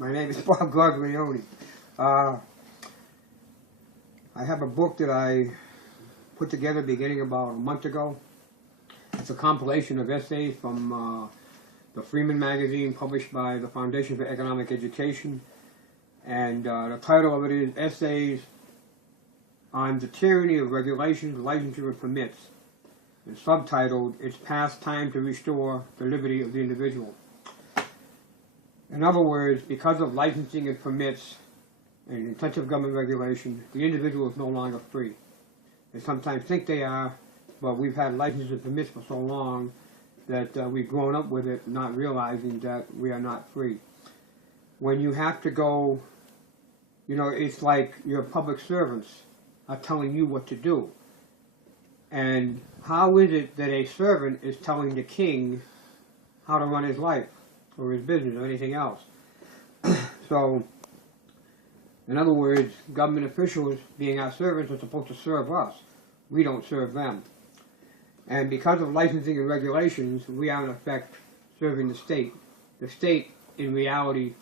My name is Bob Gorgoglione. I have a book that I put together beginning about a month ago. It's a compilation of essays from the Freeman magazine published by the Foundation for Economic Education. And the title of it is Essays on the Tyranny of Regulations, Licensure, and Permits. And subtitled, It's Past Time to Restore the Liberty of the Individual. In other words, because of licensing and permits and intensive government regulation, the individual is no longer free. They sometimes think they are, but we've had licenses and permits for so long that we've grown up with it, not realizing that we are not free. When you have to go, you know, it's like your public servants are telling you what to do. And how is it that a servant is telling the king how to run his life, or his business, or anything else? So, in other words, government officials, being our servants, are supposed to serve us. We don't serve them. And because of licensing and regulations, we are in effect serving the state. The state, in reality,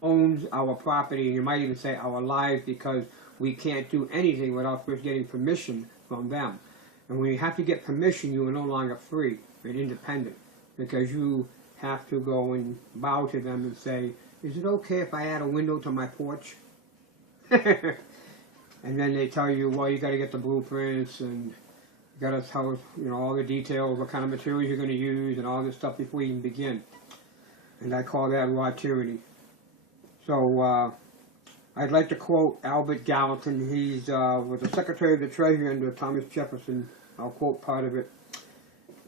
owns our property, and you might even say our lives, because we can't do anything without first getting permission from them. And when you have to get permission, you are no longer free and independent, because you have to go and bow to them and say, is it okay if I add a window to my porch? And then they tell you, well, you got to get the blueprints, and you got to tell us, you know, all the details, what kind of materials you're going to use, and all this stuff before you even begin. And I call that raw tyranny. So I'd like to quote Albert Gallatin. He was the Secretary of the Treasury under Thomas Jefferson. I'll quote part of it.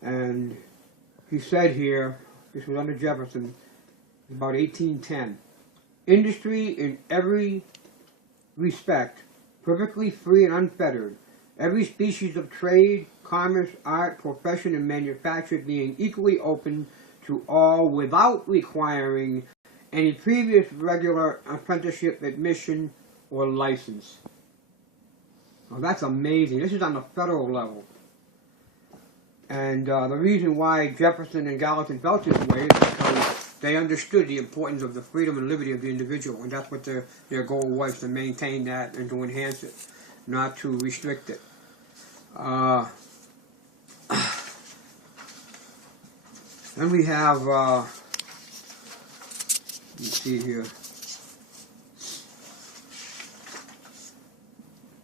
And he said here, this was under Jefferson, about 1810, industry in every respect, perfectly free and unfettered, every species of trade, commerce, art, profession, and manufacture being equally open to all without requiring any previous regular apprenticeship, admission, or license. Now that's amazing. This is on the federal level. And the reason why Jefferson and Gallatin felt this way is because they understood the importance of the freedom and liberty of the individual, and that's what their goal was, to maintain that and to enhance it, not to restrict it. Then we have, let's see here,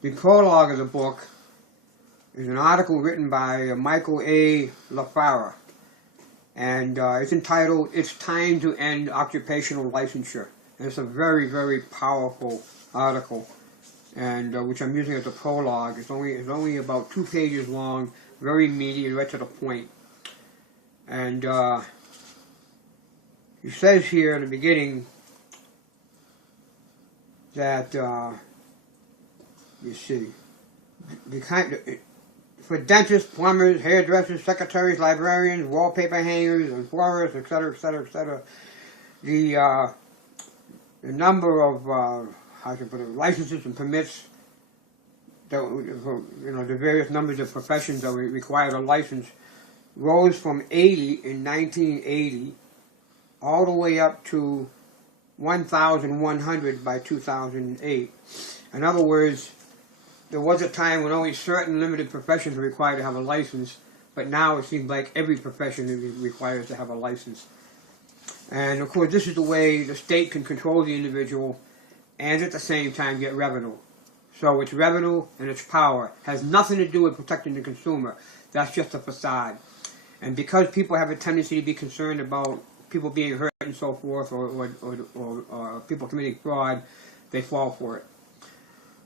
the prologue of the book is an article written by Michael A. LaFara, and it's entitled, It's Time to End Occupational Licensure. And it's a very, very powerful article, and which I'm using as a prologue. It's only about 2 pages long, very meaty and right to the point. And he says here in the beginning that, you see, for dentists, plumbers, hairdressers, secretaries, librarians, wallpaper hangers, and florists, etc., etc., etc., the number of how to put it, licenses and permits, that, you know, the various numbers of professions that required a license rose from 80 in 1980 all the way up to 1,100 by 2008. In other words, there was a time when only certain limited professions were required to have a license, but now it seems like every profession is required to have a license. And of course, this is the way the state can control the individual and at the same time get revenue. So its revenue and its power has nothing to do with protecting the consumer. That's just a facade. And because people have a tendency to be concerned about people being hurt and so forth, or people committing fraud, they fall for it.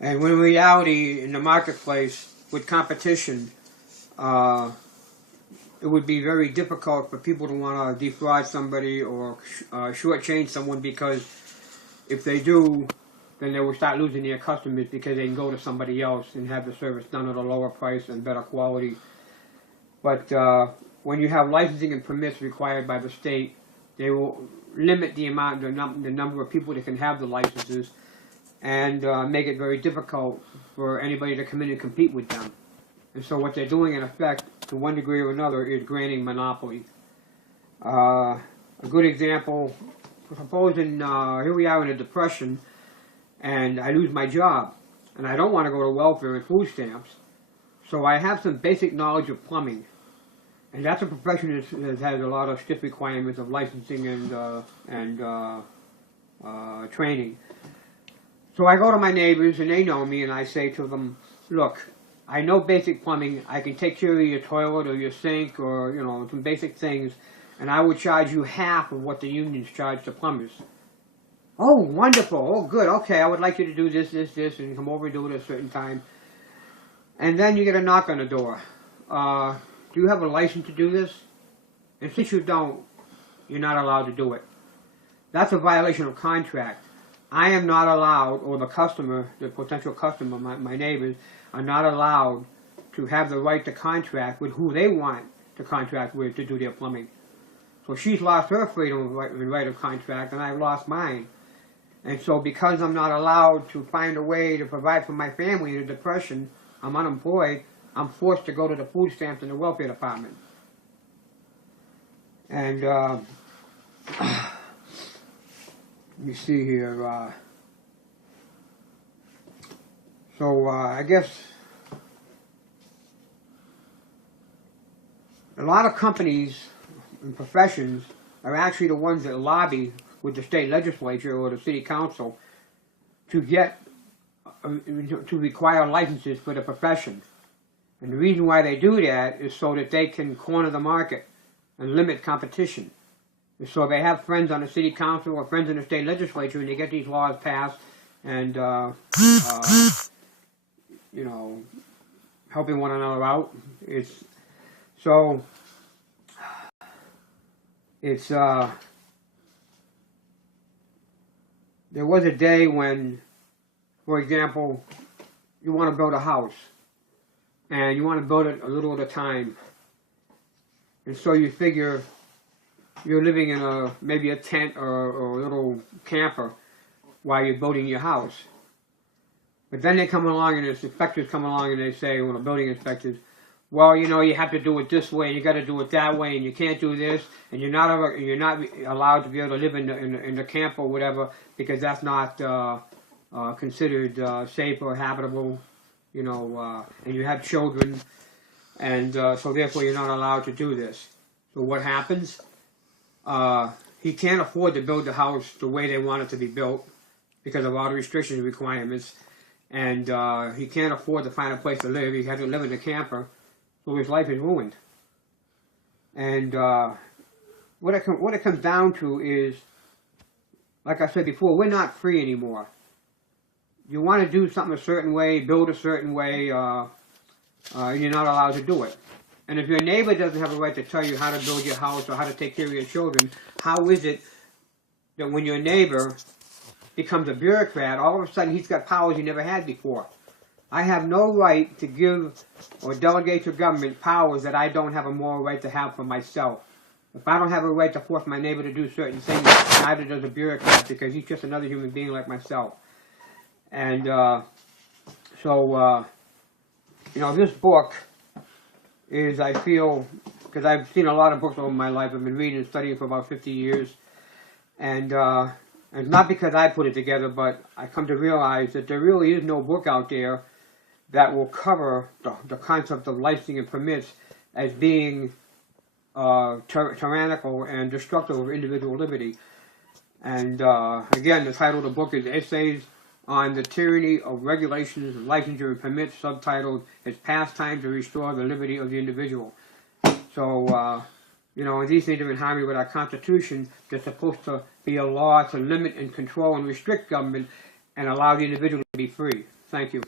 And when in reality, in the marketplace, with competition, it would be very difficult for people to want to defraud somebody or shortchange someone, because if they do, then they will start losing their customers, because they can go to somebody else and have the service done at a lower price and better quality. But when you have licensing and permits required by the state, they will limit the amount, the number of people that can have the licenses, and make it very difficult for anybody to come in and compete with them. And so what they're doing, in effect, to one degree or another, is granting monopoly. A good example supposing here we are in a depression, and I lose my job, and I don't want to go to welfare and food stamps, so I have some basic knowledge of plumbing, and that's a profession that has a lot of stiff requirements of licensing and training. So I go to my neighbors, and they know me, and I say to them, look, I know basic plumbing. I can take care of your toilet or your sink or, you know, some basic things, and I would charge you half of what the unions charge the plumbers. Oh, wonderful. Oh, good. Okay, I would like you to do this, this, this, and come over and do it at a certain time. And then you get a knock on the door. Do you have a license to do this? And since you don't, you're not allowed to do it. That's a violation of contract. I am not allowed, or the customer, the potential customer, my neighbors, are not allowed to have the right to contract with who they want to contract with to do their plumbing. So she's lost her freedom and right of contract, and I've lost mine. And so because I'm not allowed to find a way to provide for my family in a depression, I'm unemployed, I'm forced to go to the food stamps and the welfare department. And you see here, so I guess a lot of companies and professions are actually the ones that lobby with the state legislature or the city council to get, to require licenses for the profession. And the reason why they do that is so that they can corner the market and limit competition. And so they have friends on the city council or friends in the state legislature, and they get these laws passed and, you know, helping one another out. There was a day when, for example, you want to build a house, and you want to build it a little at a time. And so you figure you're living in maybe a tent or a little camper while you're building your house. But then they come along, and the inspectors come along, and they say, well, the building inspectors, well, you know, you have to do it this way, and you got to do it that way, and you can't do this, and you're not allowed to be able to live in the camp or whatever, because that's not considered safe or habitable, you know, and you have children, and so therefore you're not allowed to do this. So what happens? He can't afford to build the house the way they want it to be built because of all the restrictions and requirements, and he can't afford to find a place to live. He has to live in a camper. So his life is ruined. And what it comes down to is, like I said before, we're not free anymore. You want to do something a certain way, build a certain way, you're not allowed to do it. And if your neighbor doesn't have a right to tell you how to build your house or how to take care of your children, how is it that when your neighbor becomes a bureaucrat, all of a sudden he's got powers he never had before? I have no right to give or delegate to government powers that I don't have a moral right to have for myself. If I don't have a right to force my neighbor to do certain things, neither does a bureaucrat, because he's just another human being like myself. And you know, this book is, I feel, because I've seen a lot of books over my life. I've been reading and studying for about 50 years. And it's not because I put it together, but I come to realize that there really is no book out there that will cover the concept of licensing and permits as being tyrannical and destructive of individual liberty. And again, the title of the book is Essays on the Tyranny of Regulations, Licensure, and Permits, subtitled It's Past Time to Restore the Liberty of the Individual. So, you know, and these things are in harmony with our Constitution. They're supposed to be a law to limit and control and restrict government and allow the individual to be free. Thank you.